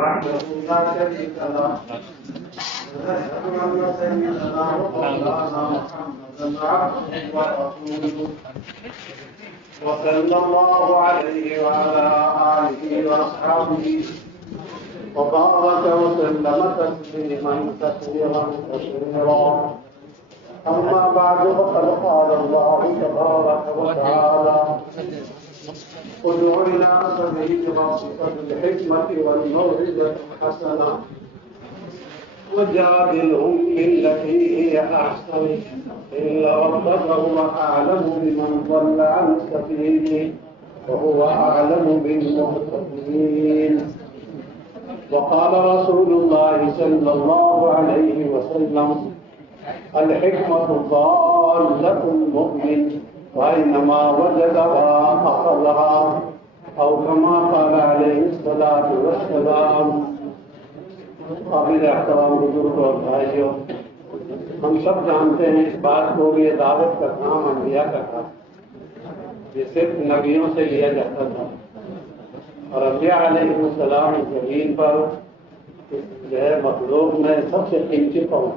وحده لا شريك له ونشهد أن سيدنا ومولانا محمدا عبده ورسوله وصلى الله عليه وعلى آله وأصحابه وبارك وسلم تسليما كثيرا أما بعد فقد قال الله تبارك وتعالى ادع إلى سبيل ربك بالحكمة والموعظة الحسنة وجادلهم بالتي هي أحسن إن ربك هو أعلم بمن ضل عن سبيله وهو أعلم بالمهتدين. وقال رسول الله صلى الله عليه وسلم الحكمة ضالة المؤمن وأينما وجدها أخذها أو كما قال عليه الصلاة والسلام. قابل احترام بزرگ اور بھائیوں، ہم سب جانتے ہیں اس بات کو بھی یہ دعوت کا کام انبیاء کا تھا، یہ صرف نبیوں سے لیا جاتا تھا، اور انبیاء علیہ السلام زمین پر جو ہے مخلوق میں سب سے قیمتی قوم.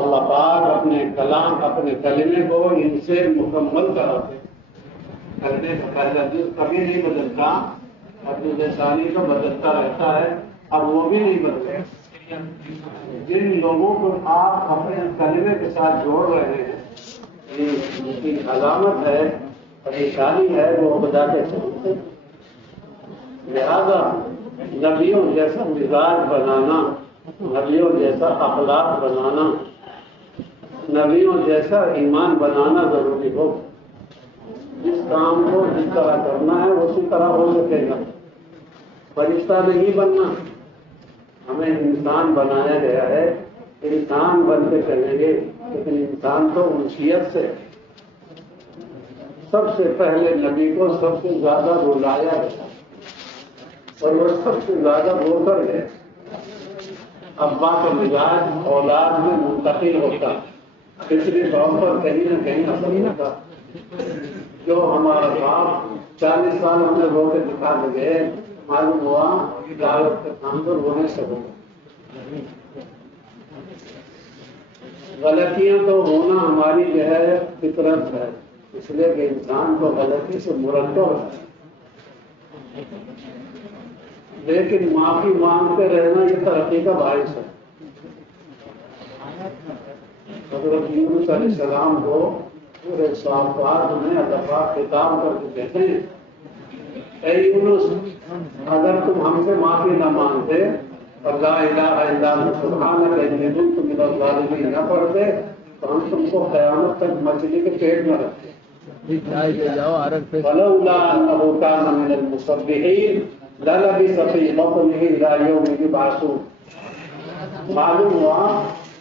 اللہ پاک اپنے کلام اپنے کلمے کو ان سے مکمل کراتے کرنے کا پہلا دل کبھی نہیں بدلتا، اپنے لسانی کو بدلتا رہتا ہے، اب وہ بھی نہیں بدلے. جن لوگوں کو آپ اپنے کلمے کے ساتھ جوڑ رہے ہیں یہ ان کی علامت ہے، پریشانی ہے، وہ خدا کے چلتے. لہذا نبیوں جیسا مزاج بنانا، نبیوں جیسا اخلاق بنانا، نبیوں جیسا ایمان بنانا ضروری ہو. جس کام کو جس طرح کرنا ہے اسی طرح ہو سکے گا. فرشتہ نہیں بننا، ہمیں انسان بنایا گیا ہے، انسان بن کے چلیں گے، لیکن انسان تو انسیت سے. سب سے پہلے نبی کو سب سے زیادہ بلایا گیا اور وہ سب سے زیادہ بول کر گئے. ابا کا مزاج اولاد میں منتقل ہوتا، فطری طور پر کہیں نہ کہیں اثر ہوتا. جو ہمارا باپ 40 سال ہمیں رو کے دکھا لگے، معلوم ہوا کہ دعوت کے کام پر رونے سے ہوگا. غلطیاں تو ہونا ہماری جو ہے فطرت ہے، اس لیے کہ انسان کو غلطی سے مرتب ہے، لیکن معافی مانگتے رہنا یہ ترقی کا باعث ہے. حضرت یونس علیہ السلام کو پورے صافات میں ادبا خطاب کر کے کہتے ہیں اے یونس، اگر تم ہم سے معافی نہ مانگتے اور لا الہ الا انت سبحانک انی کنت من الظالمین نہ پڑھتے تو ہم تم کو قیامت تک مچھلی کے پیٹ میں رکھتے. فلولا انہ کان من المسبحین للبث فی بطنہ الی یوم یبعثون. معلوم ہوا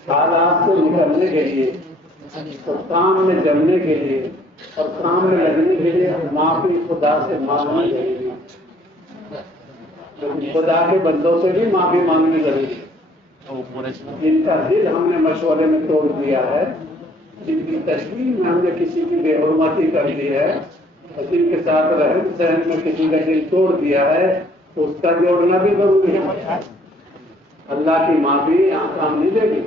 حالات سے نکلنے کے لیے اور کام میں جمنے کے لیے اور کام میں لگنے کے لیے معافی خدا سے مانگنا ضروری ہے. خدا کے بندوں سے بھی معافی مانگنی ضروری ہے. جن کا دل ہم نے مشورے میں توڑ دیا ہے، جن کی تشکیل میں ہم نے کسی کی بے حرمتی کر دی ہے، اور جن کے ساتھ رہن سہن میں کسی کا دل توڑ دیا ہے، اس کا جوڑنا بھی ضروری ہے. اللہ کی معافی کام نہیں دے گی.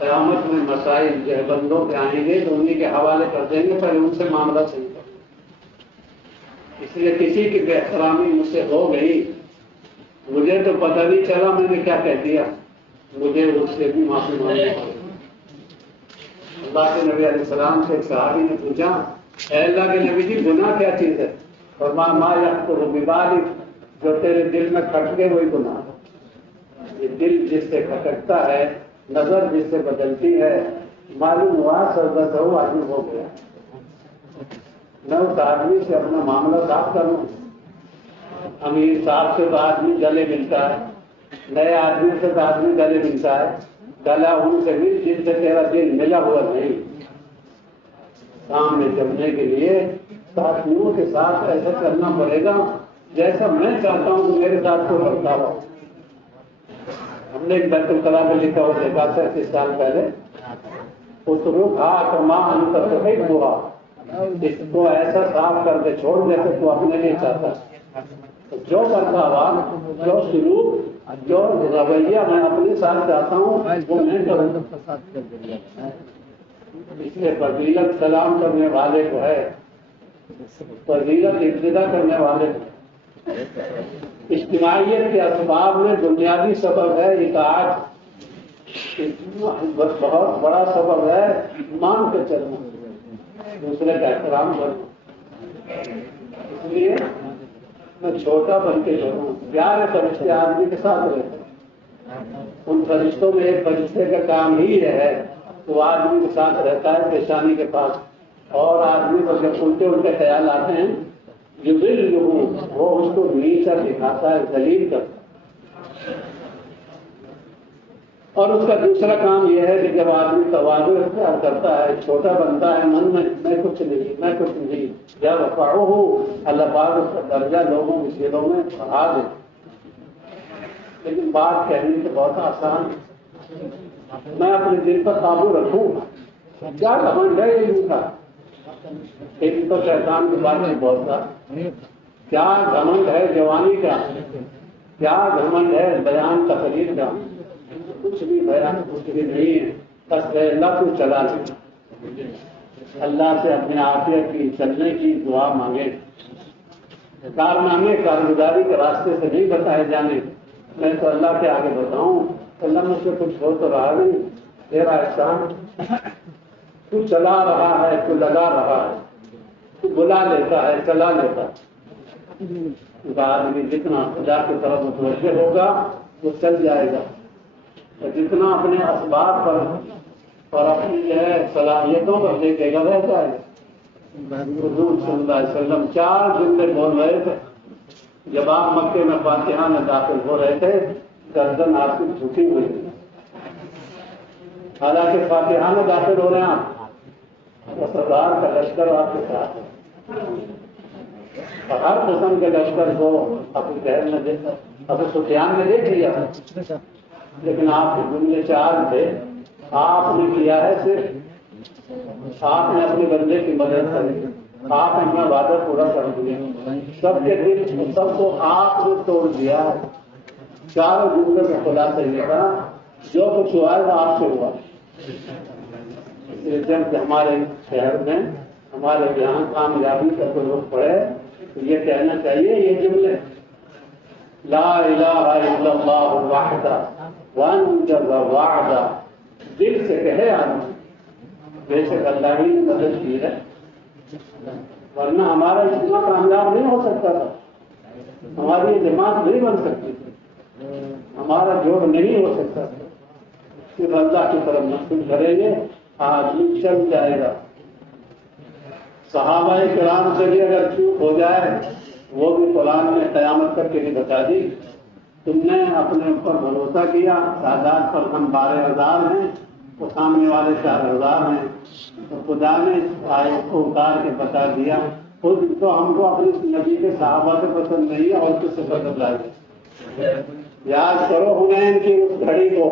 قیامت میں مسائل جو ہے بندوں کے آئیں گے تو انہیں کے حوالے کر دیں گے، پہلے ان سے معاملہ صحیح کرو. اس لیے کسی کی بے احترامی مجھ سے ہو گئی، مجھے تو پتہ نہیں چلا میں نے کیا کہہ دیا، مجھے اس سے بھی معافی مانگنی پڑے. اللہ کے نبی علیہ السلام سے ایک صحابی نے پوچھا اے اللہ کے نبی جی گناہ کیا چیز ہے؟ فرمایا ما یخطر ببالک، جو تیرے دل میں کھٹکے وہی گناہ. یہ دل جس سے کھٹکتا ہے، نظر جس سے بدلتی ہے، معلوم ہوا سردت ہو آدمی ہو گیا. میں اس آدمی سے اپنا معاملہ صاف کروں. امیر صاحب سے تو آدمی گلے ملتا ہے، نئے آدمی سے تو آدمی گلے ملتا ہے. گلا ان سے بھی جن سے تیرا دل ملا ہوا نہیں. کام میں جمنے کے لیے ساتھیوں کے ساتھ ایسا کرنا پڑے گا جیسا میں چاہتا ہوں کہ میرے ساتھ کو کرتا ہو. ہم نے ایک بیت الخلا میں لکھا ہو دیکھا 30 سال پہلے، اس روح ہوا اس کو ایسا صاف کر کے چھوڑ دے کہ تو اپنے لیے چاہتا. تو جو مرتبہ جو سلوک جو رویہ میں اپنے ساتھ چاہتا ہوں وہ میں کروں. اس لیے فضیلت سلام کرنے والے کو ہے، فضیلت ابتدا کرنے والے کو. اجتماعیت کے اسباب میں بنیادی سبب ہے اطاعت، بہت بڑا سبب ہے مان کے چلنا، دوسرے کا احترام کرنا. اس لیے میں چھوٹا بن کے چلوں. پیارے فرشتے آدمی کے ساتھ رہتے ہیں، ان فرشتوں میں ایک فرشتے کا کام ہی ہے وہ آدمی کے ساتھ رہتا ہے پیشانی کے پاس، اور آدمی کو جب الٹے الٹے خیال آتے ہیں جو دل وہ اس کو نیچا دکھاتا ہے، ذلیل کرتا ہے. اور اس کا دوسرا کام یہ ہے کہ جب آدمی تواضع اختیار کرتا ہے، چھوٹا بنتا ہے من میں کچھ نہیں یا وفاؤ ہوں، اللہ پاک اس کا درجہ لوگوں کے دلوں میں بڑھا دے. لیکن بات کہنے سے بہت آسان ہے. میں اپنے دل پر قابو رکھوں، کیا گھمنڈ ہے یہ کا ایک تو شیطان کی بات نہیں بولتا. کیا گھمنڈ ہے جوانی کا، کیا گھمنڈ ہے بیان تقریر کا. کچھ بھی بیان کچھ بھی نہیں ہے، بس اللہ کو چلا لے. اللہ سے اپنے عافیت کی چلنے کی دعا مانگے. کارنامے کارگزاری کے راستے سے نہیں بتائے جانے. میں تو اللہ کے آگے بتاؤں اللہ مجھ سے کچھ ہو تو رہا نہیں، تیرا احسان. تو چلا رہا ہے، تو لگا رہا ہے، تو بلا لیتا ہے، چلا لیتا ہے. آدمی جتنا خدا کی طرف متوجہ ہوگا وہ چل جائے گا، اور جتنا اپنے اسباب پر اور اپنی جو ہے صلاحیتوں پر دیکھے گا رہ جائے گا. حضور صلی اللہ علیہ وسلم 4 جملے بول رہے تھے جب آپ مکے میں فاتحہ میں داخل ہو رہے تھے. گردن آپ کی جھکی ہوئی تھی، حالانکہ فاتحہ میں داخل ہو رہے ہیں آپ، سردار کا لشکر آپ کے ساتھ ہے. ہر قسم کے لشکر کو ابو جہل نے دیکھا، ابو سفیان نے دیکھ لیا، لیکن آپ کے جملے 4 تھے. آپ نے کیا ہے صرف آپ نے اپنے بندے کی مدد کری، آپ نے اپنا وعدہ پورا کر دیا، سب کے دل سب کو آپ نے توڑ دیا. 4 جملے کا خلاصہ یہ تھا جو کچھ ہوا ہے وہ آپ سے ہوا. جب ہمارے شہر میں ہمارے یہاں کامیابی کا کوئی لوگ پڑے تو یہ کہنا چاہیے یہ جملے لا الہ الا اللہ وحدہ وانجز وعدہ. دل سے کہے آدمی، بے شک اللہ ہی نے مدد کی ہے، ورنہ ہمارا اتنا کامیاب نہیں ہو سکتا تھا، ہماری جماعت نہیں بن سکتی تھی، ہمارا جوڑ نہیں ہو سکتا تھا. صرف اللہ کی طرف منسوخ کریں گے آدمی چل جائے گا. صحابہ کرام سے بھی اگر چوک ہو جائے وہ بھی قرآن میں قیامت کر کے بھی بتا دی تم نے اپنے اوپر بھروسہ کیا، تعداد پر ہم 12,000 ہیں تو سامنے والے 4,000 ہیں، تو خدا نے آیت کو اتار کے بتا دیا. خود تو ہم کو اپنی نبی کے صحابہ سے پسند نہیں ہے اور کس سے پسند لائے. یاد کرو حنین کی اس گھڑی کو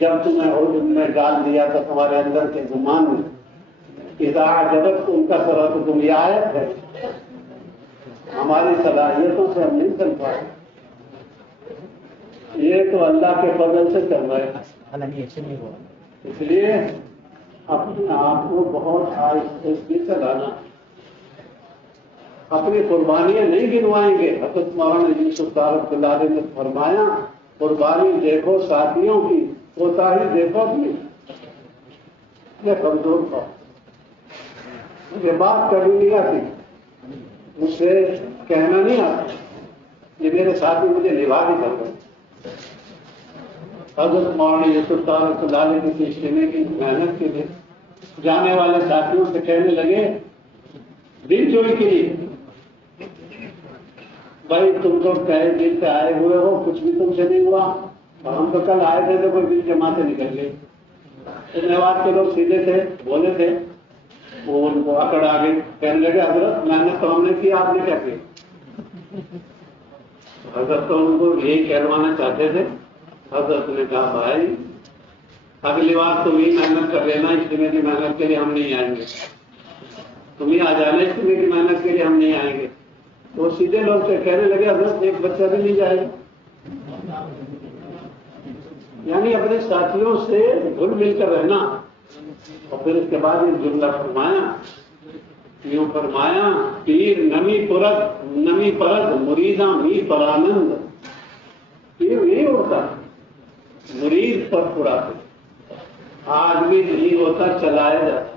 جب تمہیں اردو میں ڈال دیا تھا تمہارے اندر کے گمان میں. اذا اعجبتکم کثرتکم یہ آیت ہے. ہماری صلاحیتوں سے ہم نہیں چل پائے، یہ تو اللہ کے فضل سے چل رہے ہیں. اس لیے اپنے آپ کو بہت آہستگی سے لانا. اپنی قربانیاں نہیں گنوائیں گے. حضرت مولانا یوسف رحمۃ اللہ علیہ نے فرمایا قربانی دیکھو ساتھیوں کی، کوتاہی دیکھو اپنی. میں کمزور تھا، مجھے بات کرنی نہیں آتی، مجھ سے کہنا نہیں آتا، یہ میرے ساتھی مجھے نبھا بھی کر رہے. حضرت مولانا یوسف رحمۃ اللہ علیہ کی اجتماع کی محنت کے لیے جانے والے ساتھیوں سے کہنے لگے دل چوری کے لیے بھائی تم تو کہے دل سے آئے ہوئے ہو، کچھ بھی تم سے نہیں ہوا، اور ہم تو کل آئے تھے تو کوئی دل جمع سے نکل گئے. میوات کے لوگ سیدھے تھے، بولے تھے، وہ ان کو اکڑ آ گئی. کہنے لگے حضرت محنت تو ہم نے کی، آپ نے کیا کی؟ حضرت تو ان کو یہی کہلوانا چاہتے تھے. حضرت نے کہا بھائی اگلی بار تم ہی محنت کر لینا، اجتماع کی محنت کے لیے ہم نہیں آئیں گے. تم ہی آ جانا، اجتماع کی محنت کے لیے ہم نہیں آئیں گے. وہ سیدھے لوگ سے کہنے لگے حضرت ایک بچہ بھی نہیں جائے گا. یعنی اپنے ساتھیوں سے گھل مل کر رہنا. اور پھر اس کے بعد ایک جملہ فرمایا، یوں فرمایا، پیر نمی پرد مریداں می پرانند. پیر نہیں ہوتا، مرید پر پراتے. آدمی نہیں ہوتا، چلایا جاتا.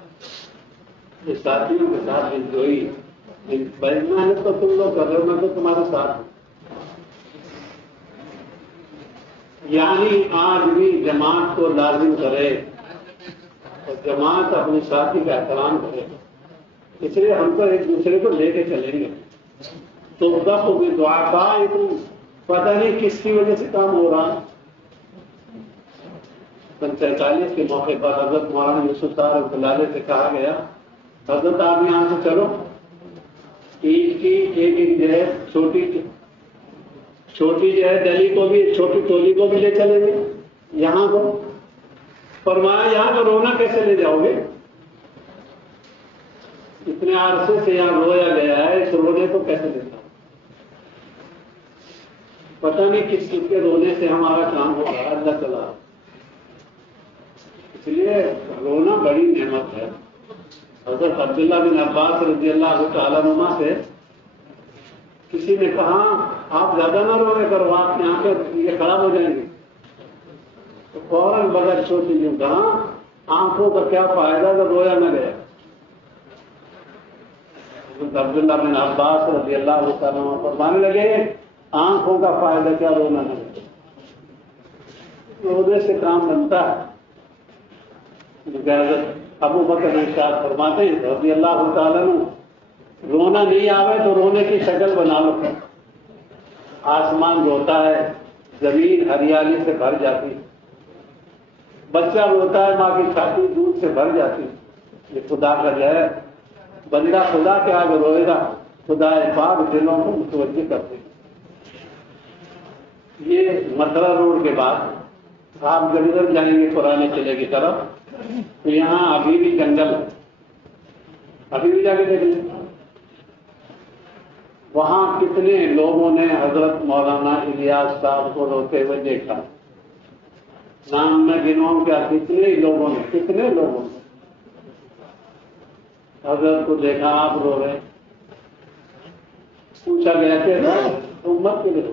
یہ ساتھیوں کے ساتھ انجوئی محنت تو تم لوگ کر رہے ہو، میں تو تمہارے ساتھ ہوں. یعنی آدمی جماعت کو لازم کرے اور جماعت اپنے ساتھی کا احترام کرے. اس لیے ہم تو ایک دوسرے کو لے کے چلیں گے. تو دفع بھی دعا کا پتہ نہیں کس کی وجہ سے کام ہو رہا. 45 کے موقع پر حضرت مولانا یوسف صاحب رحمۃ اللہ علیہ سے کہا گیا، حضرت آپ یہاں سے چلو، عید کی ایک جو ہے چھوٹی جو ہے دلی کو بھی، چھوٹی ٹولی کو بھی لے چلیں گے. یہاں کو فرمایا یہاں کا رونا کیسے لے جاؤ گے؟ اتنے عرصے سے یہاں رویا گیا ہے، اس رونے کو کیسے لے جاؤ؟ پتہ نہیں کس چیز کے رونے سے ہمارا کام ہوگا. اللہ تعالیٰ. اس لیے رونا بڑی نعمت ہے. حضرت عبداللہ بن عباس رضی اللہ تعالیٰ عنہ سے کسی نے کہا آپ زیادہ نہ رونے کرو، آپ کی آنکھیں یہ خراب ہو جائیں گی. تو فوراً بغیر سوچے یوں کہا آنکھوں کا کیا فائدہ جب رویا نہ گیا. حضرت عبداللہ بن عباس رضی اللہ تعالیٰ عنہ فرمانے لگے آنکھوں کا فائدہ کیا، رونا نہ گیا. رونے سے کام بنتا ہے. حضرت ابو بکر ارشاد فرماتے ہیں رضی اللہ تعالیٰ عنہ، رونا نہیں آوے تو رونے کی شکل بنا لو. آسمان روتا ہے، زمین ہریالی سے بھر جاتی، بچہ روتا ہے، ماں کی چھاتی دودھ سے بھر جاتی. یہ خدا کا جو ہے بندہ خدا کے آگے روئے گا، خدا پاک دلوں کو متوجہ کرتے. یہ مسئلہ روڈ کے بعد آپ جب ادھر جائیں گے پرانے قلعے کی طرف تو یہاں ابھی بھی جنگل ہے، ابھی بھی جا کے دیکھ لیں. وہاں کتنے لوگوں نے حضرت مولانا الیاس صاحب کو روتے ہوئے دیکھا. نام میں گنواؤں کیا، کتنے لوگوں نے حضرت کو دیکھا آپ رو رہے. پوچھا گیا کہ امت کے لیے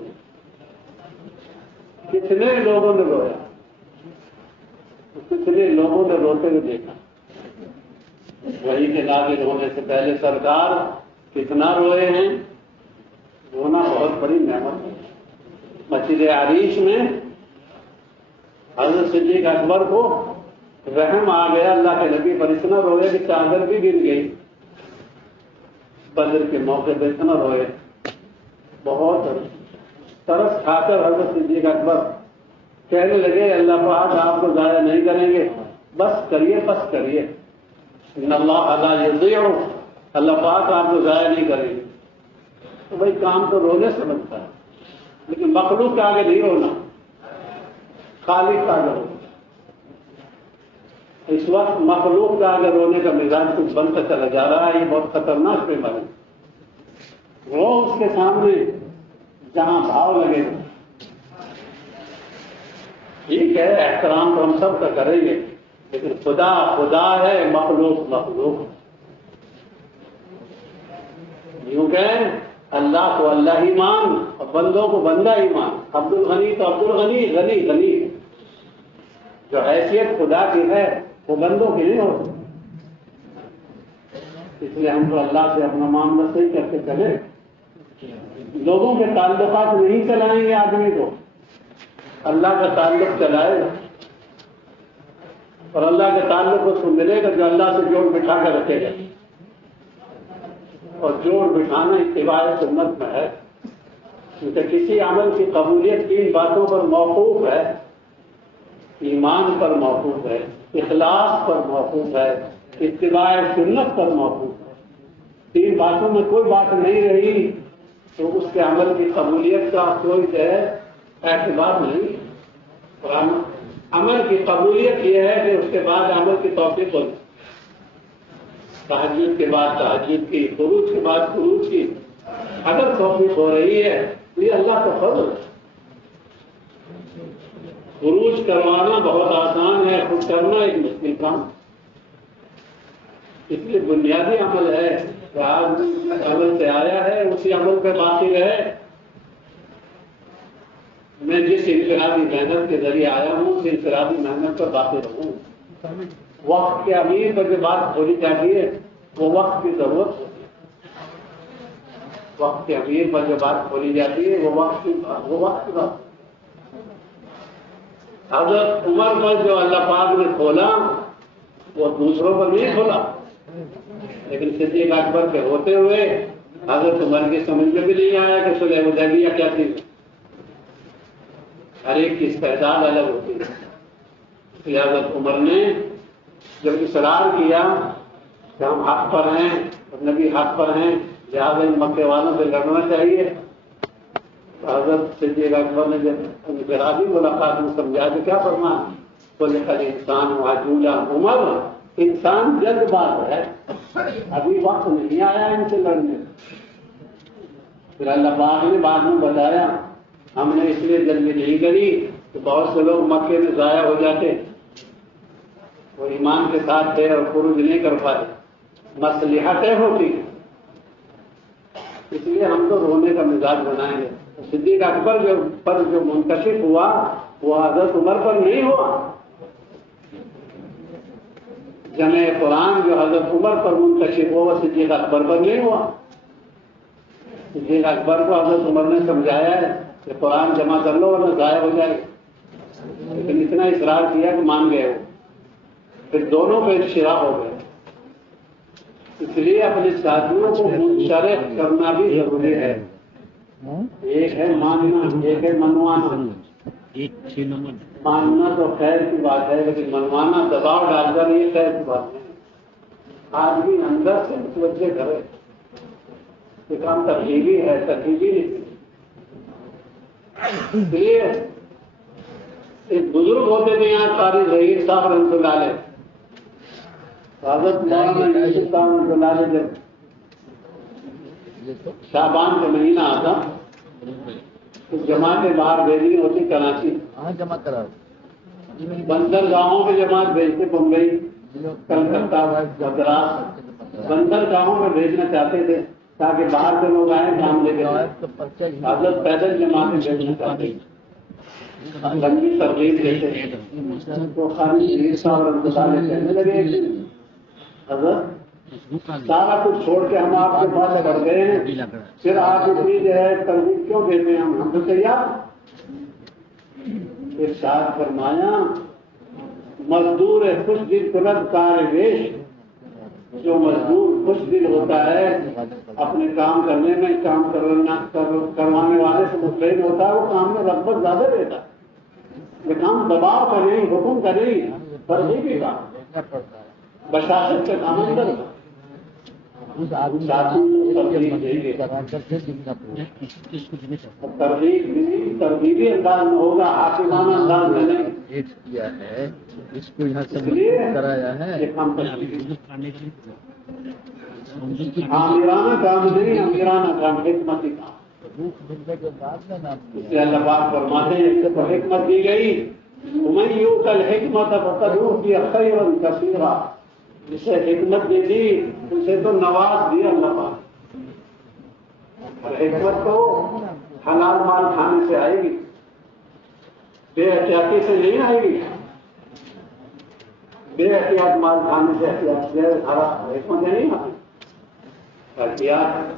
کتنے لوگوں نے رویا، کتنے لوگوں نے روتے ہوئے دیکھا. وہی کے نازل ہونے سے پہلے سرکار کتنا روئے ہیں. رونا بہت بڑی نعمت ہے. مسجد عریش میں حضرت صدیق اکبر کو رحم آ گیا اللہ کے نبی پر، اتنا روئے کہ چادر بھی گر گئی. بدر کے موقع پہ اتنا روئے، بہت ترس کھا کر حضرت صدیق اکبر کہنے لگے اللہ پاک آپ کو ضائع نہیں کریں گے، بس کریے. ان اللہ لا یضیع، اللہ پاک آپ کو ضائع نہیں کریں گے. تو بھائی کام تو رونے سے بنتا ہے، لیکن مخلوق کے آگے نہیں رونا، خالق کے آگے رونا. اس وقت مخلوق کے آگے رونے کا مزاج کچھ بنتا چلا جا رہا ہے. یہ بہت خطرناک بیماری ہے. رو اس کے سامنے جہاں بھاؤ لگے. ٹھیک ہے احترام تو ہم سب کا کریں گے، لیکن خدا ہے، مخلوق. یوں کہیں اللہ کو اللہ ہی مان اور بندوں کو بندہ ہی مان. عبد الغنی تو عبد الغنی غنی. جو حیثیت خدا کی ہے وہ بندوں کی نہیں ہوتی. اس لیے ہم تو اللہ سے اپنا معاملہ صحیح کر کے چلے. لوگوں کے تعلقات نہیں چلائیں گے آدمی کو، اللہ کا تعلق چلائے گا. اور اللہ کے تعلق اس کو ملے گا جو اللہ سے جوڑ بٹھا کر رکھے گا. اور جوڑ بٹھانا اتباع سنت میں ہے. کیونکہ کسی عمل کی قبولیت تین باتوں پر موقوف ہے. ایمان پر موقوف ہے، اخلاص پر موقوف ہے، اتباع سنت پر موقوف ہے. تین باتوں میں کوئی بات نہیں رہی تو اس کے عمل کی قبولیت کا کوئی جو ہے اعتبار نہیں. اور عمل کی قبولیت یہ ہے کہ اس کے بعد عمل کی توفیق ہوتی. تہجد کے بعد تہجد کی، خروج کے بعد خروج کی. اگر توفیق ہو رہی ہے تو یہ اللہ کا فضل ہے۔ خروج کروانا بہت آسان ہے، خود کرنا ایک مشکل کام۔ اس لیے بنیادی عمل ہے کہ آدمی عمل سے آیا ہے اسی عمل پہ باقی رہے۔ میں جس انفرادی محنت کے ذریعے آیا ہوں اس انفرادی محنت پر باقی رہوں۔ وقت کے امیر پر جو بات کھولی جاتی ہے وہ وقت کی ضرورت ہوتی ہے۔ وقت کے امیر پر جو بات کھولی جاتی ہے وہ وقت کی بات۔ حضرت عمر پر جو اللہ پاک نے کھولا وہ دوسروں پر نہیں کھولا، لیکن صدیق اکبر کے ہوتے ہوئے حضرت عمر کی سمجھ میں بھی نہیں آیا کہ صلح حدیبیہ کیا تھی۔ ہر ایک کی استعداد الگ ہوتی ہے۔ اس لیے حضرت عمر نے جب اصرار کیا کہ ہم حق پر ہیں اور نبی حق پر ہیں لہٰذا ان مکے والوں سے لڑنا چاہیے، تو حضرت صدیق اکبر نے جب انفرادی ملاقات میں سمجھا تو کیا فرمایا؟ بولے خالی انسان عجولا عمر، انسان جلد باز ہے، ابھی وقت نہیں آیا ان سے لڑنے۔ پھر اللہ پاک نے بعد میں بتایا ہم نے اس لیے جلدی نہیں کری کہ بہت سے لوگ مکے میں ضائع ہو جاتے، وہ ایمان کے ساتھ تھے اور خروج نہیں کر پائے، مصلحتیں ہوتی، اس لیے ہم تو رونے کا مزاج بنائیں گے۔ صدیق اکبر پر جو منکشف ہوا وہ حضرت عمر پر نہیں ہوا۔ جمع قرآن جو حضرت عمر پر منکشف ہوا وہ صدیق اکبر پر نہیں ہوا۔ صدیق اکبر کو حضرت عمر نے سمجھایا ہے کہ قرآن جمع کر لو ورنہ ضائع ہو جائے، لیکن اتنا اصرار کیا کہ مان گئے وہ، پھر دونوں پہ شرا ہو گئے۔ اس لیے اپنے ساتھیوں کو منشرح کرنا بھی ضروری ہے۔ ایک ہے ماننا، ایک ہے منوانا۔ ماننا تو خیر کی بات ہے لیکن منوانا دباؤ ڈال کر یہ خیر کی بات نہیں۔ آدمی اندر سے متوجہ کرے کہ کام ترغیبی ہے، ترغیبی نہیں۔ اس لیے ایک بزرگ ہوتے تھے یہاں قاری ظہیر صاحب رحمۃ اللہ علیہ، حضرت مولانا یوسف صاحب رحمۃ اللہ علیہ جب شعبان کا مہینہ آتا تو جماعتیں باہر بھیجنی ہوتی کراچی، جمع کرا بندرگاہوں میں جماعت بھیجتے، بمبئی، کلکتہ، مدراس، بندرگاہوں میں بھیجنا چاہتے تھے تاکہ باہر سے لوگ آئیں کام لے کے جائیں۔ حضرت پیدل جماعتیں بھیجنا چاہتے لمبی ترغیب دیتے تو خالی ظہیر صاحب رحمۃ اللہ علیہ کہنے لگے حضرت سارا کچھ چھوڑ کے ہم آپ کے پاس پڑ گئے ہیں، پھر آپ اتنی جو ہے ترغیب کیوں دیتے ہیں؟ ہم تو تیار۔ ارشاد فرمایا مزدور خوش دل کند کار ویش، جو مزدور خوش دل ہوتا ہے اپنے کام کرنے میں، کام کروانے والے سے مطمئن ہوتا ہے، وہ کام میں رغبت زیادہ دیتا ہے۔ یہ کام دباؤ کا نہیں، حکم کا نہیں، ترغیبی کا، بشاشت کا کام اندر ترغیبی انداز میں ہوگا، حاکمانہ انداز میں نہیں۔ کیا ہے اس کو یہاں سے کرایا ہے، آمرانہ کام نہیں، امیرانہ کام، حکمتی کام۔ اس سے اللہ پاک فرماتے ہیں اس کو حکمت دی گئی، وَمَن يُؤْتَ الْحِكْمَةَ فَقَدْ أُوتِيَ خَيْرًا كَثِيرًا، جسے حکمت دے دی اسے تو نواز دیا اللہ پاک۔ اور حکمت تو حلال مال کھانے سے آئے گی، بے احتیاطی سے نہیں آئے گی۔ بے احتیاط مال کھانے سے احتیاط سے حکمت نہیں آتی۔ احتیاط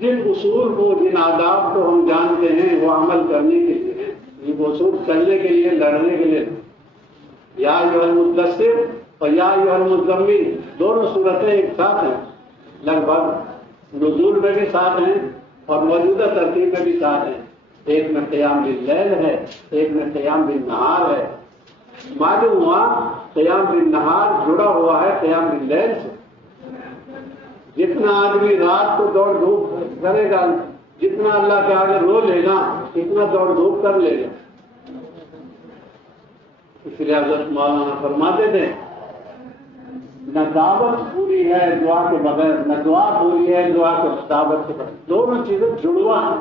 جن اصول کو، جن آداب کو ہم جانتے ہیں وہ عمل کرنے کے لیے ہیں، یہ اصول چلنے کے لیے، لڑنے کے لیے۔ یا ایھا المدثر اور یا ایھا المزمل دونوں صورتیں ایک ساتھ ہیں، لگ بھگ نزول میں بھی ساتھ ہیں اور موجودہ ترتیب میں بھی ساتھ ہیں۔ ایک میں قیام باللیل ہے، ایک میں قیام بالنہار ہے۔ معلوم ہوا قیام بالنہار جڑا ہوا ہے قیام باللیل سے۔ جتنا آدمی رات کو دوڑ دھوپ کرے گا، جتنا اللہ کے آگے رو لے گا اتنا دوڑ دھوپ کر لے گا۔ اس لیے حضرت مولانا فرماتے تھے نہ دعوت پوری ہے دعا کے بغیر، نہ دعا پوری ہے دعا کے دعوت کے بغیر. دونوں چیزیں جڑوا ہیں،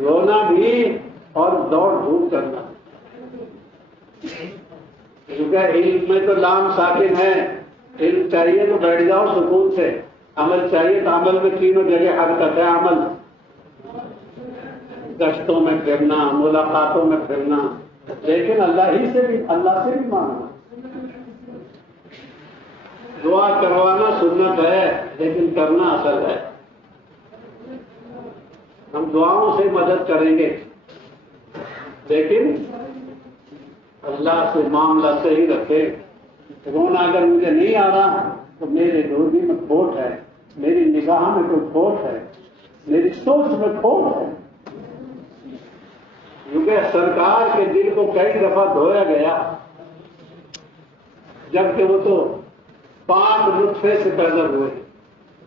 رونا بھی اور دوڑ دھوپ کرنا. کیونکہ علم میں تو لام ساکن ہے، علم چاہیے تو بیٹھ جاؤ سکون سے، عمل چاہیے تو عمل میں تینوں جگہ حرکت ہے. عمل گشتوں میں پھرنا، ملاقاتوں میں پھرنا، لیکن اللہ سے بھی مانگنا. دعا کروانا سنت ہے لیکن کرنا اصل ہے. ہم دعاؤں سے مدد کریں گے لیکن اللہ سے معاملہ صحیح رکھے. رونا اگر مجھے نہیں آ رہا تو میرے روزی میں کھوٹ ہے، میری نگاہ میں کوئی کھوٹ ہے، میری سوچ میں کھوٹ ہے. کیونکہ سرکار کے دل کو کئی دفعہ دھویا گیا، جبکہ وہ تو پاک نطفے سے پیدا ہوئے.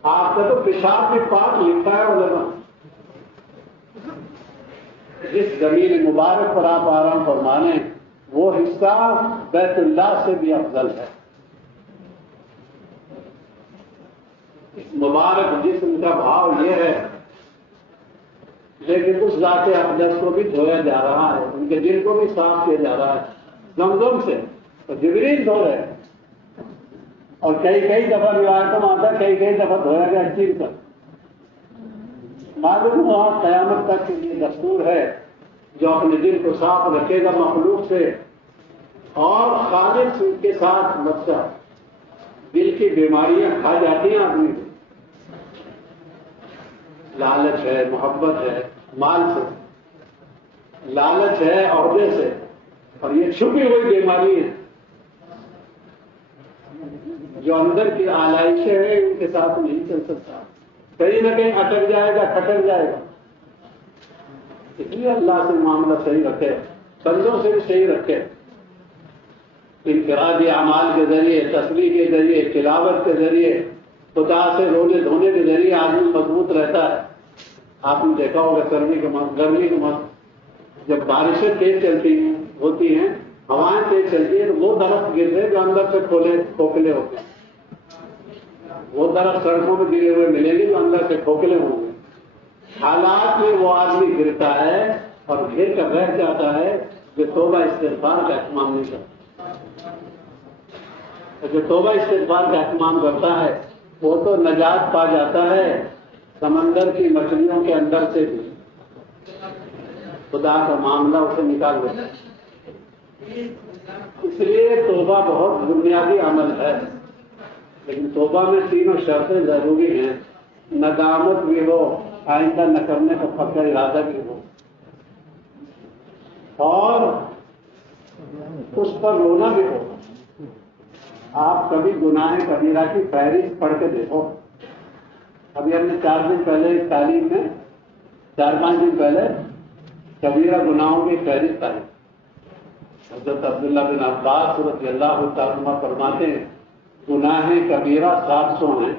آپ کا تو پیشاب بھی پاک لکھا ہے علماء. جس زمین مبارک پر آپ آرام فرمانے وہ حصہ بیت اللہ سے بھی افضل ہے. اس مبارک جسم کا بھاؤ یہ ہے، لیکن اس ذات اقدس کو بھی دھویا جا رہا ہے، ان کے دل کو بھی صاف کیا جا رہا ہے زمزم سے. تو جبریل دھو رہے ہیں اور کئی دفعہ روایتوں میں آتا ہے کئی دفعہ دھویا گیا چیز پر. معلوم ہوا قیامت تک کے لیے دستور ہے جو اپنے دل کو صاف رکھے گا مخلوق سے اور خالق کے ساتھ بچہ. دل کی بیماریاں کھا جاتی ہیں آدمی کو، لالچ ہے، محبت ہے مال سے، لالچ ہے عہدے سے، اور یہ چھپی ہوئی بیماری ہے جو اندر کی آلائشیں ہیں ان کے ساتھ نہیں چل سکتا، کہیں نہ کہیں اٹک جائے گا، کھٹک جائے گا. اس لیے اللہ سے معاملہ صحیح رکھے، بندوں سے بھی صحیح رکھے. انفرادی اعمال کے ذریعے، تسبیح کے ذریعے، تلاوت کے ذریعے، خدا سے رونے دھونے کے ذریعے آدمی مضبوط رہتا ہے. آپ نے دیکھا ہوگا گرمی کے موسم جب بارشیں تیز چلتی ہوتی ہیں، ہوائیں تیز چلتی ہیں، تو وہ درخت گرتے ہیں جو اندر سے کھوکھلے ہوتے ہیں. وہ درخت سڑکوں میں گرے ہوئے ملیں گے جو اندر سے کھوکھلے ہوں گے. حالات میں وہ آدمی گرتا ہے اور گر کر رہ جاتا ہے جو توبہ استغفار کا اہتمام نہیں کرتا. جو توبہ استغفار کا اہتمام کرتا ہے وہ تو نجات پا جاتا ہے سمندر کی مچھلیوں کے اندر سے بھی. خدا کا معاملہ اسے نکال دیتا ہے. اس لیے توبہ بہت بنیادی عمل ہے، لیکن توبہ میں تینوں شرطیں ضروری ہیں. ندامت بھی ہو، آئندہ نہ کرنے کا پکا ارادہ بھی ہو، اور اس پر رونا بھی ہو. آپ کبھی گناہ کبیرہ کی فہرست پڑھ کے دیکھو. ابھی ہم نے 4 دن پہلے تعلیم میں 4-5 دن پہلے کبیرہ گناہوں کی فہرست آئی. حضرت عبداللہ بن عباس رضی اللہ تعالیٰ عنہ فرماتے ہیں گناہ کبیرہ 700 ہیں.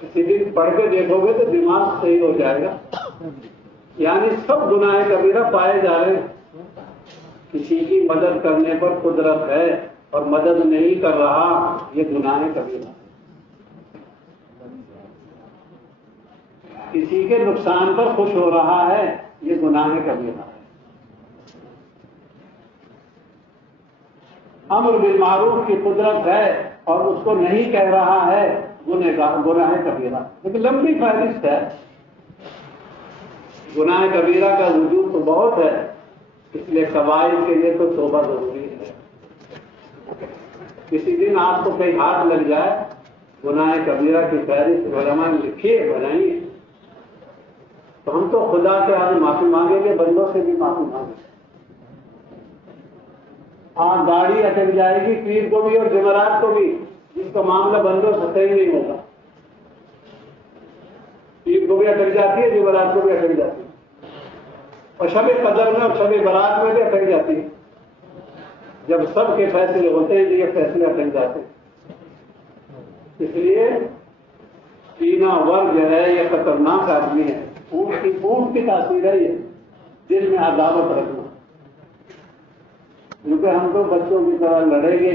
کسی دن پڑھ کے دیکھو گے تو دماغ صحیح ہو جائے گا. یعنی سب گناہ کبیرہ پائے جا رہے ہیں. کسی کی مدد کرنے پر قدرت ہے اور مدد نہیں کر رہا، یہ گناہ کبیرہ. کسی کے نقصان پر خوش ہو رہا ہے، یہ گناہ کبیرہ ہے. امر بالمعروف کی قدرت ہے اور اس کو نہیں کہہ رہا ہے، گناہ کبیرہ. لیکن لمبی فہرست ہے. گناہ کبیرہ کا وجود تو بہت ہے، اس لیے قبائل کے لیے تو توبہ ضروری ہے. کسی دن آپ کو کہیں ہاتھ لگ جائے، گناہ کبیرہ کی فہرست علماء نے لکھی ہے، بنائی ہے، تو ہم تو خدا سے آج معافی مانگیں گے، بندوں سے بھی معافی مانگیں گے. گاڑی اٹک جائے گی پیر کو بھی اور جمعرات کو بھی، جس کا معاملہ بندوں سے صحیح نہیں ہوگا. پیر کو بھی اٹک جاتی ہے، جمعرات کو بھی اٹک جاتی ہے، اور شب قدر میں اور شب برات میں بھی اٹک جاتی ہے. جب سب کے فیصلے ہوتے ہیں تو یہ فیصلے اٹک جاتے ہیں. اس لیے سینہ ور جو ہے یہ خطرناک آدمی ہے. اونٹ کی تاثیر ہے یہ دل میں عداوت رکھنا. کیونکہ ہم تو بچوں کی طرح لڑیں گے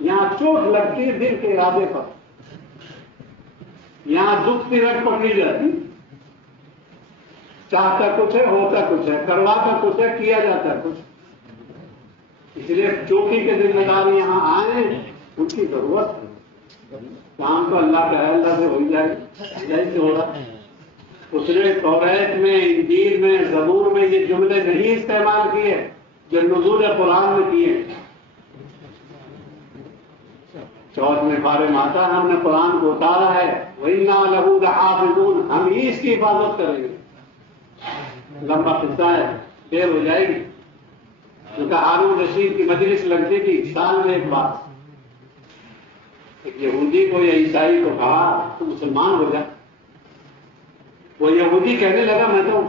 یہاں چوٹ لگتی ہے دل کے ارادے پر، یہاں دکھ کی رٹ پکڑی جاتی، چاہتا کچھ ہے ہوتا کچھ ہے، کرواتا کچھ ہے کیا جاتا ہے کچھ. اس لیے چوکی کے ذمہ دار یہاں آئے ان کی ضرورت ہے. کام تو اللہ کا ہے، اللہ سے ہو جائے، اللہ سے ہو رہا. اس نے توریت میں، انجیل میں، زبور میں یہ جملے نہیں استعمال کیے جو نزول قرآن میں کیے. 14ویں پارے میں آتا ہے ہم نے قرآن کو اتارا ہے، وَإِنَّا لَهُ لَحَافِظُونَ، ہم ہی اس کی حفاظت کریں گے. لمبا قصہ ہے، دیر ہو جائے گی. کیونکہ ہارون رشید کی مجلس لگتی تھی سال میں ایک بار. ایک یہودی کو یا عیسائی کو کہا تو مسلمان ہو جا. وہ یہودی کہنے لگا میں تو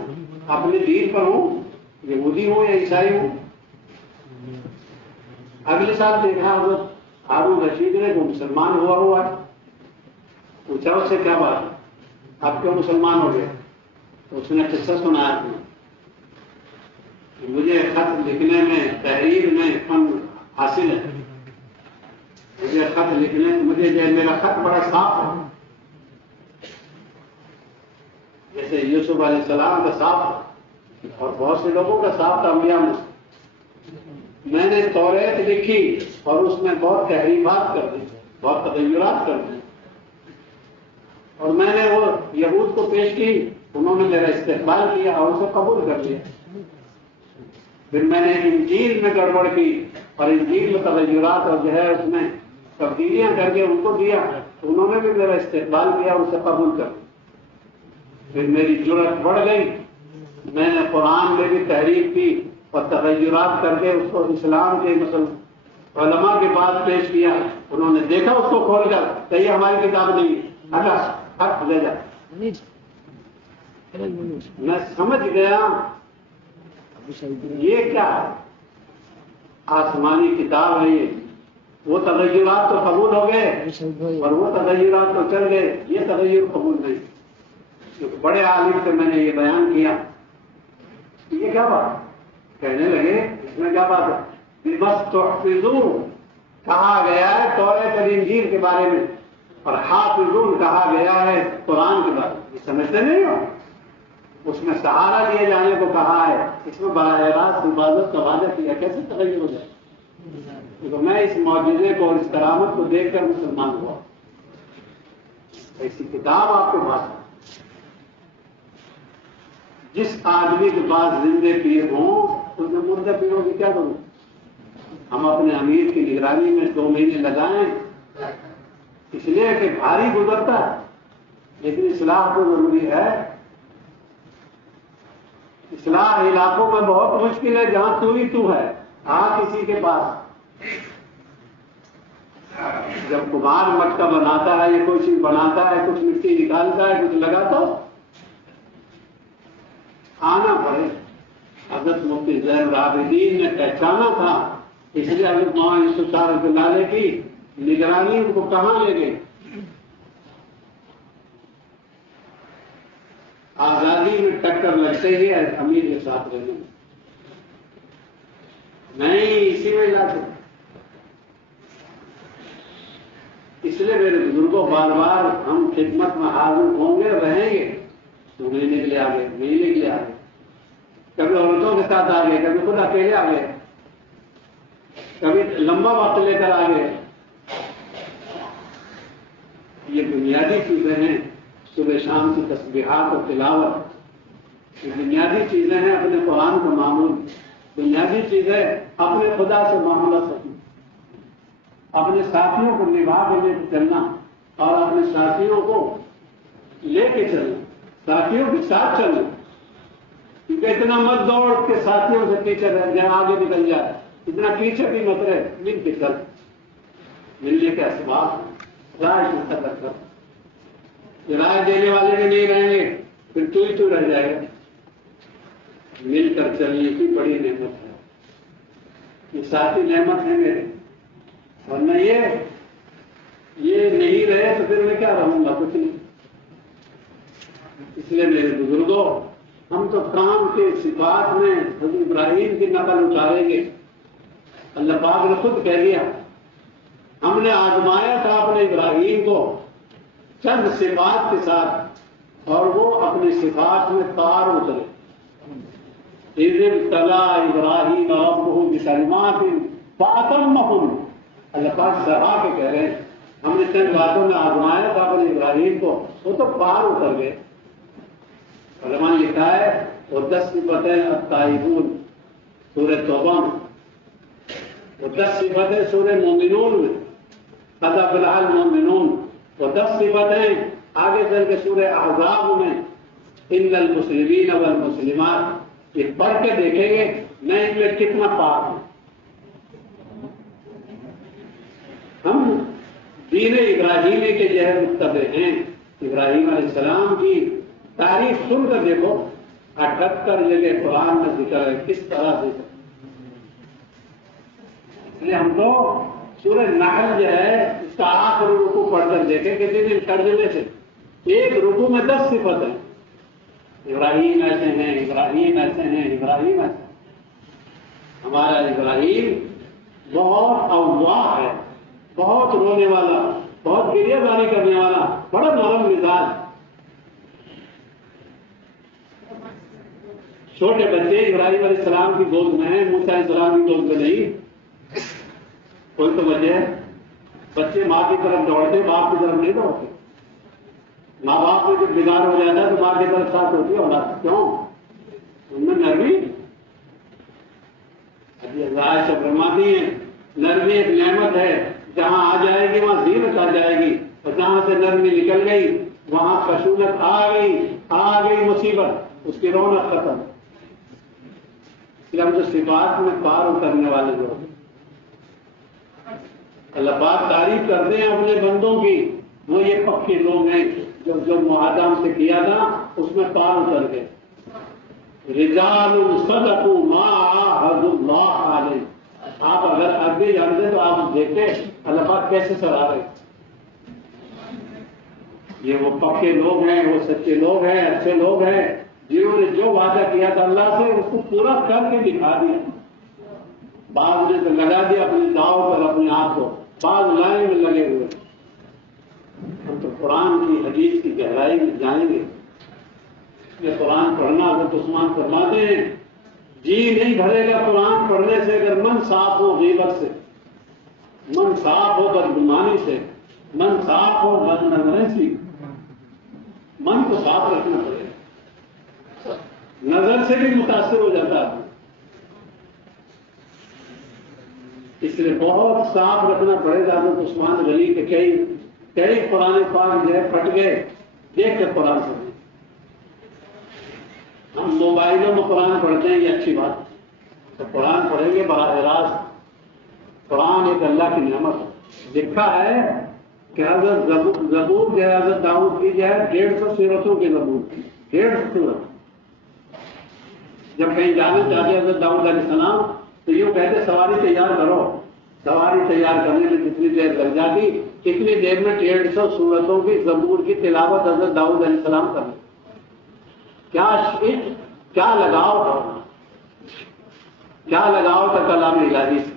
اپنے دین پر ہوں، یہودی ہوں یا عیسائی ہوں. اگلے سال دیکھا حضرت ہارون رشید نے وہ مسلمان ہوا ہے. پوچھا اس سے کیا بات ہے، آپ کیوں مسلمان ہو گئے؟ تو اس نے قصہ سنایا کہ مجھے خط لکھنے میں، تحریر میں فن حاصل ہے. مجھے خط لکھنے، میرا خط بڑا صاف ہے، جیسے یوسف علیہ السلام کا صاف ہے اور بہت سے لوگوں کا صاف تھا انبیاء میں. میں نے توریت لکھی اور اس میں بہت تحریفات کر دی، بہت تغیرات کر دی، اور میں نے وہ یہود کو پیش کی، انہوں نے میرا استقبال کیا اور اسے قبول کر لیا. پھر میں نے انجیل میں گڑبڑ کی اور انجیل میں تغیرات اور جو ہے اس میں تبدیلیاں کر کے ان کو دیا، تو انہوں نے بھی میرا استقبال کیا، اسے قبول کر لیا. پھر میری جرأت بڑھ گئی، میں نے قرآن میں بھی تحریف کی اور تغیرات کر کے اس کو اسلام کے علماء کے پاس پیش کیا. انہوں نے دیکھا اس کو کھول کر کہ یہ ہماری کتاب نہیں، حق لے جا. میں سمجھ گیا یہ کیا ہے، آسمانی کتاب ہے یہ. وہ تغیرات تو قبول ہو گئے اور وہ تغیرات تو چل گئے، یہ تغیر قبول نہیں. کیونکہ بڑے عالم سے میں نے یہ بیان کیا، یہ کیا بات؟ کہنے لگے اس میں کیا بات ہے؟ بس تحفظون کہا گیا ہے توریت اور انجیل کے بارے میں، اور حافظون کہا گیا ہے قرآن کے بارے میں. یہ سمجھتے نہیں ہو؟ اس میں سہارا لیے جانے کو کہا ہے، اس میں براہ راست حفاظت کا وعدہ کیا. کیسے تغیر ہو جائے؟ کیونکہ میں اس معجزے کو اور اس کرامت کو دیکھ کر مسلمان ہوا. ایسی کتاب آپ کے پاس ہے. جس آدمی کے پاس زندے پیر ہوں اس میں مردہ پیروں کی کیا کروں؟ ہم اپنے امیر کی نگرانی میں 2 مہینے لگائیں اس لیے کہ بھاری گزرتا ہے، لیکن اصلاح تو ضروری ہے. اصلاح علاقوں میں بہت مشکل ہے جہاں تو ہی تو ہے. کسی کے پاس جب کمار مٹکا بناتا ہے یا کوئی چیز بناتا ہے، کچھ مٹی نکالتا ہے، کچھ لگاتا ہو، آنا پڑے. حضرت مفتی زین العابدین نے پہچانا تھا، اس لیے حضرت مولانا یوسف شاہ رحمۃ اللہ علیہ کی نگرانی ان کو کہاں لے گئی؟ آزادی میں ٹکر لگتے ہی امیر کے ساتھ رہنے میں نہیں، اسی میں لاتے. اس لیے میرے بزرگوں بار بار ہم خدمت میں حاضر ہوں گے، رہیں گے. مہینے کے لیے آگے، مہینے کے لیے آگے، کبھی عورتوں کے ساتھ آگے، کبھی خود اکیلے آگے، کبھی لمبا وقت لے کر آگے. یہ بنیادی چیزیں ہیں. صبح شام کی تسبیحات اور تلاوت، یہ بنیادی چیزیں ہیں اپنے قرآن کا معمول. بنیادی چیزیں اپنے خدا سے معاملہ سکیں، اپنے ساتھیوں کو نبھا کے لے کے چلنا اور اپنے ساتھیوں کو لے کے چلنا، ساتھیوں کے ساتھ چلنا. کیونکہ اتنا مت دوڑ کے ساتھیوں سے پیچھے رہ جائے، آگے نکل جائے، اتنا پیچھے بھی مت رہے. مل کے چل، ملنے کے اسباب رائے کی قدر کر. رائے دینے والے بھی نہیں رہیں گے پھر تو ہی تو رہ جائے گا. مل کر چلنے کی بڑی نعمت ہے. یہ ساتھی نعمت ہے میرے، ورنہ یہ نہیں رہے تو پھر میں کیا رہوں گا؟ کچھ نہیں. اس لیے میرے بزرگوں، ہم تو کام کے صفات میں حضرت ابراہیم کی نقل اتاریں گے. اللہ پاک نے خود کہہ دیا ہم نے آزمایا تھا اپنے ابراہیم کو چند صفات کے ساتھ اور وہ اپنی صفات میں پار اترے. اذ ابتلی ابراہیم ربہ بکلمات فاتمہن. اللہ پاک سہا کے کہہ رہے ہیں ہم نے چند باتوں میں آزمایا تھا اپنے ابراہیم کو, وہ تو پار اتر گئے. علماء نے لکھا ہے وہ 10 صفتیں التائبون سورہ توبہ میں, وہ 10 صفتیں سورہ مومنون میں, قد افلح المؤمنون, وہ 10 صفتیں آگے چل کے سورہ احزاب میں ان المسلمین والمسلمات. یہ پڑھ کے دیکھیں گے میں ان میں کتنا پاک ہوں. ہم دین ابراہیمی کے جو ہے متبع ہیں. ابراہیم علیہ السلام کی تاریخ سن کر دیکھو 78 جگہ قرآن میں ذکر ہے کس طرح سے. اس لیے ہم تو سورہ نحل جو ہے اس کا آخری رکوع پڑھ کر دیکھیں کہ دن ترجمے سے ایک رکوع میں 10 صفت ہیں. ابراہیم ایسے ہیں, ابراہیم ایسے ہیں, ابراہیم ایسے ہیں. ہمارا ابراہیم بہت اواہ ہے, بہت رونے والا, بہت گریہ باری کرنے والا, بڑا نرم مزاج. چھوٹے بچے ابراہیم علیہ السلام کی گود میں ہیں, موسیٰ علیہ السلام کی گود میں نہیں. کوئی تو وجہ ہے. بچے ماں کی طرف دوڑتے, باپ کی طرف نہیں دوڑتے. ماں باپ میں جب بگاڑ ہو جاتا ہے تو ماں کی طرف ساتھ ہوتی ہے اولاد. کیوں؟ ان میں نرمی. ابھی اللہ سے فرماتی ہیں نرمی ایک نعمت ہے, جہاں آ جائے گی وہاں زینت آ جائے گی, اور جہاں سے نرمی نکل گئی وہاں خشونت آ گئی مصیبت, اس کی رونق ختم. ہم جو صفات میں پار اترنے والے لوگ, اللہ پاک تعریف کرتے ہیں اپنے بندوں کی, وہ یہ پکے لوگ ہیں جو معاہدہ ہم سے کیا تھا اس میں پار اتر گئے. رجال صدقوا ما عاهدوا اللہ علیہ. آپ اگر آگے جانتے تو آپ دیکھتے اللہ پاک کیسے سرا رہے. یہ وہ پکے لوگ ہیں, وہ سچے لوگ ہیں, اچھے لوگ ہیں جنہوں نے جو وعدہ کیا تھا اللہ سے اس کو پورا کر کے دکھا دیا. بعض نے تو لگا دیا اپنی داؤ پر اپنے آپ کو, بعض لائن میں لگے ہوئے. ہم تو قرآن کی حدیث کی گہرائی میں جائیں گے. یہ قرآن پڑھنا حضرت عثمان فرماتے ہیں جی نہیں بھرے گا قرآن پڑھنے سے اگر من صاف ہو غیبت سے, من صاف ہو بدگمانی سے, من صاف ہو بدنظری سے. من کو صاف رکھنا پڑے گا. نظر سے بھی متاثر ہو جاتا ہے, اس لیے بہت صاف رکھنا پڑے گا. حضرت عثمان غنی کے کئی قرآن پاک جو ہے پھٹ گئے دیکھ کر قرآن پڑھیں. ہم موبائلوں میں قرآن پڑھتے ہیں, یہ اچھی بات, تو قرآن پڑھیں گے براہ راست. قرآن ایک اللہ کی نعمت ہے. لکھا ہے کہ حضرت زبور جو ہے حضرت داؤد کی جو ہے 150 سورتوں کی زبور کی 150 سورت. جب کہیں جانا چاہتے حضرت داؤد علیہ السلام تو یوں کہتے سواری تیار کرو. سواری تیار کرنے میں کتنی دیر لگ جاتی, کتنی دیر میں 150 سورتوں کی زبور کی تلاوت حضرت داؤد علیہ السلام کرنے. کیا عشق, کیا لگاؤ تھا کلام الہی سے.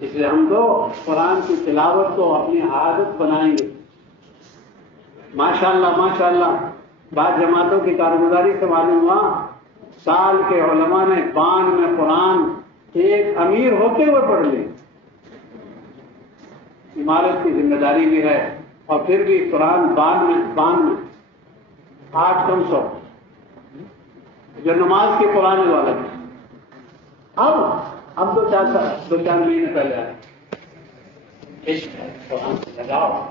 اس لیے ہم تو قرآن کی تلاوت کو اپنی عادت بنائیں گے. ماشاءاللہ بعض جماعتوں کی کارگزاری سے معلوم ہوا سال کے علماء نے بان میں قرآن ایک امیر ہوتے ہوئے پڑھ لی. عمارت کی ذمہ داری بھی ہے اور پھر بھی قرآن بان میں 800 جو نماز کے قرآن والا تھا. اب 2-4 مہینے پہلے آئے. عشق ہے قرآن سے لگاؤ.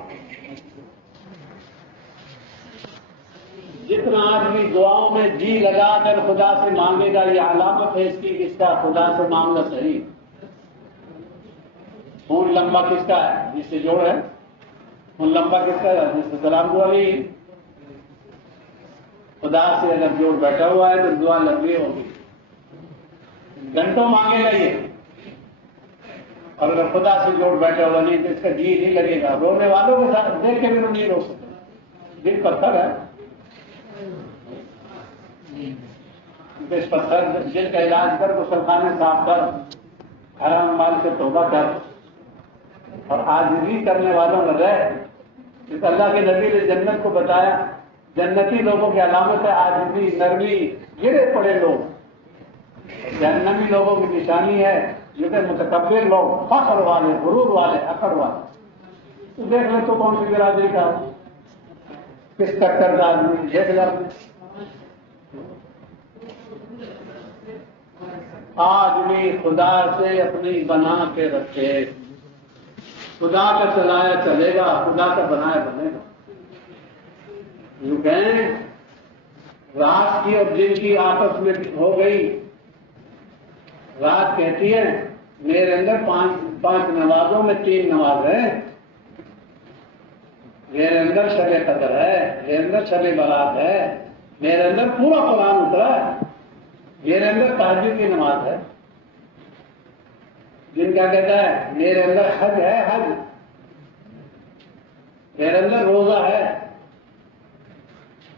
جتنا آدمی دعاؤں میں جی لگا کر خدا سے مانگے گا, یہ علامت ہے اس کی کہ اس کا خدا سے معاملہ صحیح. خون لمبا کس کا ہے, جس سے جوڑ ہے. خون لمبا کس کا ہے, جس سے سلام دعا بھی. خدا سے اگر جوڑ بیٹھا ہوا ہے تو دعا لمبی ہوگی. گھنٹوں مانگے گا یہ, اور اگر خدا سے جوڑ بیٹھا ہوا نہیں تو اس کا جی نہیں لگے گا. رونے والوں کے ساتھ دیکھ کے بھی نہیں رو سکتے. دل پتھر ہے, اس پتھر دل کا علاج کر, غسل خانے صاف کر, حرام مال سے توبہ کر. اور عاجزی کرنے والوں میں رہ. اس اللہ کے نبی نے جنت کو بتایا. جنتی لوگوں کی علامت ہے عاجزی، نرمی، گرے پڑے لوگ. جہنمی لوگوں کی نشانی ہے جو کہ متکبر لوگ، فخر والے، غرور والے، اکڑ والے. تو دیکھ لیں تو کون سی برادری کا کس ٹکر کا آدمی دیکھ لیں. آدمی خدا سے اپنی بنا کے رکھے، خدا کا چلایا چلے گا، خدا کا بنایا بنے گا. یوں کہیں رات کی اور دن کی آپس میں ہو گئی. رات کہتی ہے میرے اندر پانچ نمازوں میں 3 نماز ہے. میرے اندر شب قدر ہے، میرے اندر شب برات ہے، میرے اندر پورا قرآن اترا ہے، میرے اندر تہجد کی نماز ہے. جن کا کہتا ہے میرے اندر حج ہے، حج، میرے اندر روزہ ہے.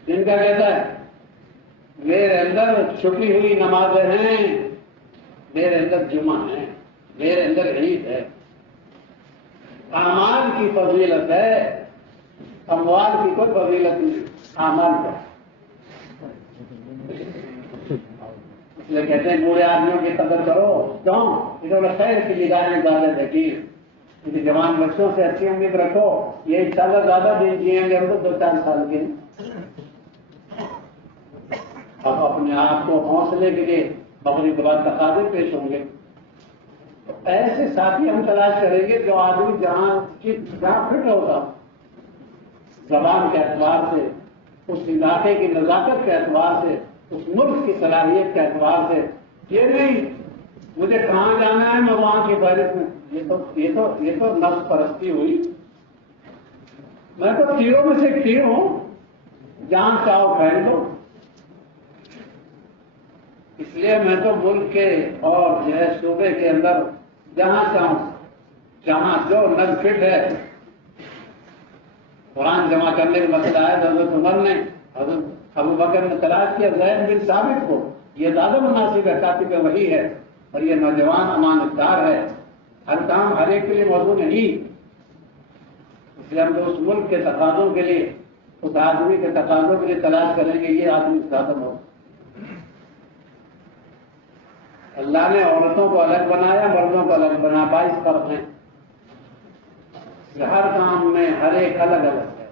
جن کا کہتا ہے میرے اندر چھپی ہوئی نمازیں ہیں، میرے اندر جمعہ ہے، میرے اندر عید ہے. اعمال کی فضیلت ہے، اموال کی کوئی فضیلت نہیں. اعمال کا اس لیے کہتے ہیں بوڑھے آدمیوں کی قدر کرو. کیوں؟ انہوں نے خیر کی نگاہیں زیادہ دیکھی. کیونکہ جوان بچوں سے اچھی امید رکھو، یہ انشاءاللہ زیادہ دن جیئیں گے، ہم تو 2-4 سال کے. اب اپنے آپ کو حوصلے کے لیے بقری کے بعد تقاضے پیش ہوں گے. تو ایسے ساتھی ہم تلاش کریں گے جو آدمی جہاں فٹ ہوگا، زبان کے اعتبار سے، اس علاقے کی نزاکت کے اعتبار سے، اس ملک کی صلاحیت کے اعتبار سے. یہ نہیں مجھے کہاں جانا ہے میں وہاں کی فہرست میں. یہ تو نفس پرستی ہوئی. میں تو تیروں میں سے تیر ہوں، جہاں چاہو پھیل دو. اس لیے میں تو ملک کے اور جو ہے صوبے کے اندر جہاں چاہوں، جہاں جو نظ فٹ ہے. قرآن جمع کرنے کا مسئلہ ہے تو حضرت عمر نے، حضرت ابو بکر نے تلاش کیا زید بن ثابت کو. یہ زیادہ مناسب ہے، کاتب وحی ہے اور یہ نوجوان امانتدار ہے. ہر کام ہر ایک کے لیے موضوع نہیں. اس لیے ہم تو اس ملک کے تقاضوں کے لیے، اس آدمی کے تقاضوں کے لیے تلاش کریں گے یہ آدمی زیادہ ہو. اللہ نے عورتوں کو الگ بنایا، مردوں کو الگ بنایا. 22 فرق ہیں. ہر کام میں ہر ایک الگ الگ ہے.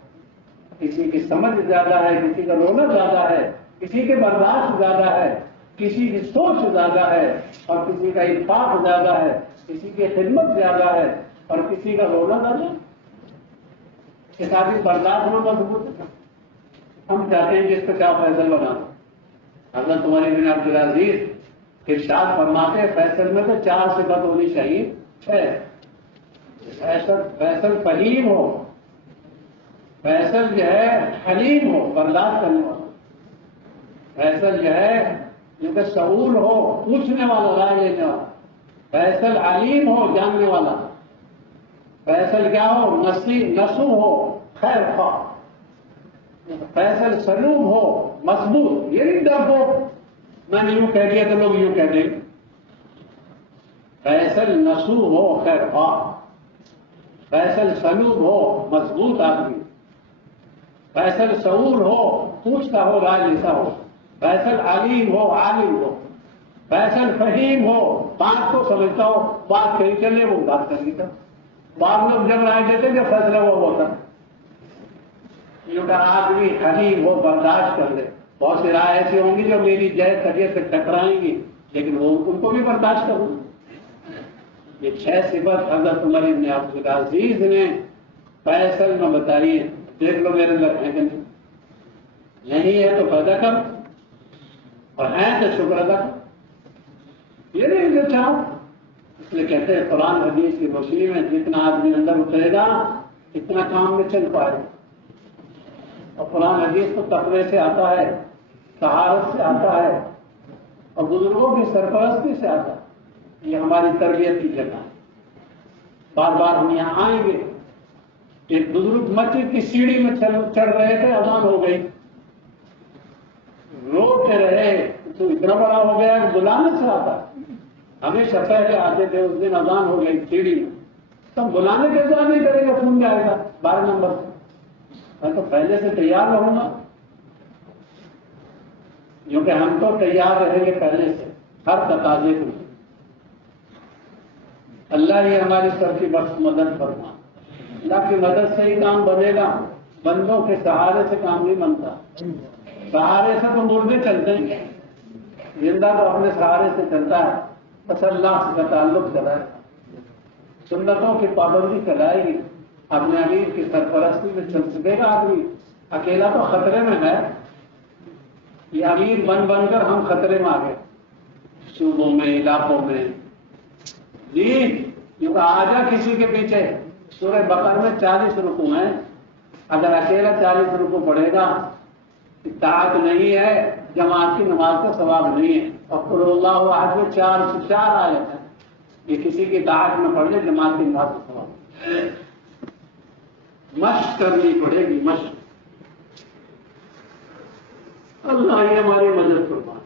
کسی کی سمجھ زیادہ ہے، کسی کا رونا زیادہ ہے، کسی کے برداشت زیادہ ہے، کسی کی سوچ زیادہ ہے اور کسی کا اتفاق زیادہ ہے، کسی کی خدمت زیادہ ہے اور کسی کا رونا زیادہ ہے. اس آدمی برداشت میں مضبوط ہے. ہم چاہتے ہیں جس کو کیا فیصل بنا. حضرت عمر بن عبدالعزیز ارشاد فرماتے فیصل میں تو 4 صفت ہونی چاہیے. 6. فیصل فہیم ہو، فیصل جو ہے حلیم ہو، برداشت کرنے والا. فیصل جو ہے جو کہ سعول ہو، پوچھنے والا، رائے لینے والا. فیصل علیم ہو، جاننے والا. فیصل کیا ہو؟ نسو ہو، خیر خواہ. فیصل سلوم ہو، مضبوط. یہ نہیں ڈرپو میں نے یوں کہہ دیا تو لوگ یوں کہہ دیں. فیصل نسو ہو، خیر خواہ. فیصل سلوم ہو، مضبوط آدمی. فیصل سعور ہو، پوچھتا ہو، رائے لیتا ہو. فیصل علیم ہو، عالم ہو. فیصل فہیم ہو، بات کو سمجھتا ہو، بات کہیں چلے وہ بات کر لیتا. بعض لوگ جب رائے دیتے جو فیصلہ وہ ہوتا. کا آدمی حلیم ہو، برداشت کر لے. بہت سی رائے ایسی ہوں گی جو میری جائز طبیعت سے ٹکرائیں گی لیکن وہ ان کو بھی برداشت کروں. یہ 6 صفت حضرت عمر بن عبدالعزیز نے فیصل میں بتائی. دیکھ لو میرے اندر ہے کہ نہیں ہے تو پیدا کر، اور ہے تو شکر ادا کر. یہ نہیں جو چاہو. اس لیے کہتے ہیں قرآن حدیث کی روشنی میں جتنا آدمی اندر اترے گا اتنا کام میں چل پائے گا. اور قرآن حدیث تو تقوی سے آتا ہے، طہارت سے آتا ہے اور بزرگوں کی سرپرستی سے آتا ہے. یہ ہماری تربیت کی جگہ ہے. بار بار ہم یہاں آئیں گے. ایک بزرگ مسجد کی سیڑھی میں چڑھ رہے تھے، اذان ہو گئی. روتے رہے تو اتنا بڑا ہو گیا کہ بلانے سے آتا. ہمیشہ پہلے آتے تھے، اس دن اذان ہو گئی سیڑھی میں. تو بلانے کے ساتھ نہیں کرے گا، فون جائے گا 12 نمبر سے، میں تو پہلے سے تیار رہوں گا، کیونکہ ہم تو تیار رہیں گے پہلے سے ہر تقاضے کو۔ اللہ ہی ہماری سب کی بخش مدد فرما، اللہ کی مدد سے ہی کام بنے گا، بندوں کے سہارے سے کام نہیں بنتا، سہارے سے تو مردے چلتے ہیں، زندہ تو اپنے سہارے سے چلتا ہے، بس اللہ سے کا تعلق چلائے، سنتوں کی پابندی چلائے گی، اپنے امیر کی سرپرستی میں چل سکے گا آدمی، اکیلا تو خطرے میں ہے، یہ امیر بن بن کر ہم خطرے میں آ گئے، صوبوں میں، علاقوں میں، جی کیونکہ آ جا کسی کے پیچھے، سورہ بقرہ میں 40 رکوع ہیں، اگر اکیلا 40 رکوع پڑھے گا، اطاعت نہیں ہے، جماعت کی نماز کا ثواب نہیں ہے، اور قل اللہ احد میں 4 آیت ہیں، یہ کسی کی اطاعت میں پڑھ لے جماعت کی نماز کا ثواب، مشق کرنی پڑے گی، مشق، اللہ ہی ہماری مدد فرمائے۔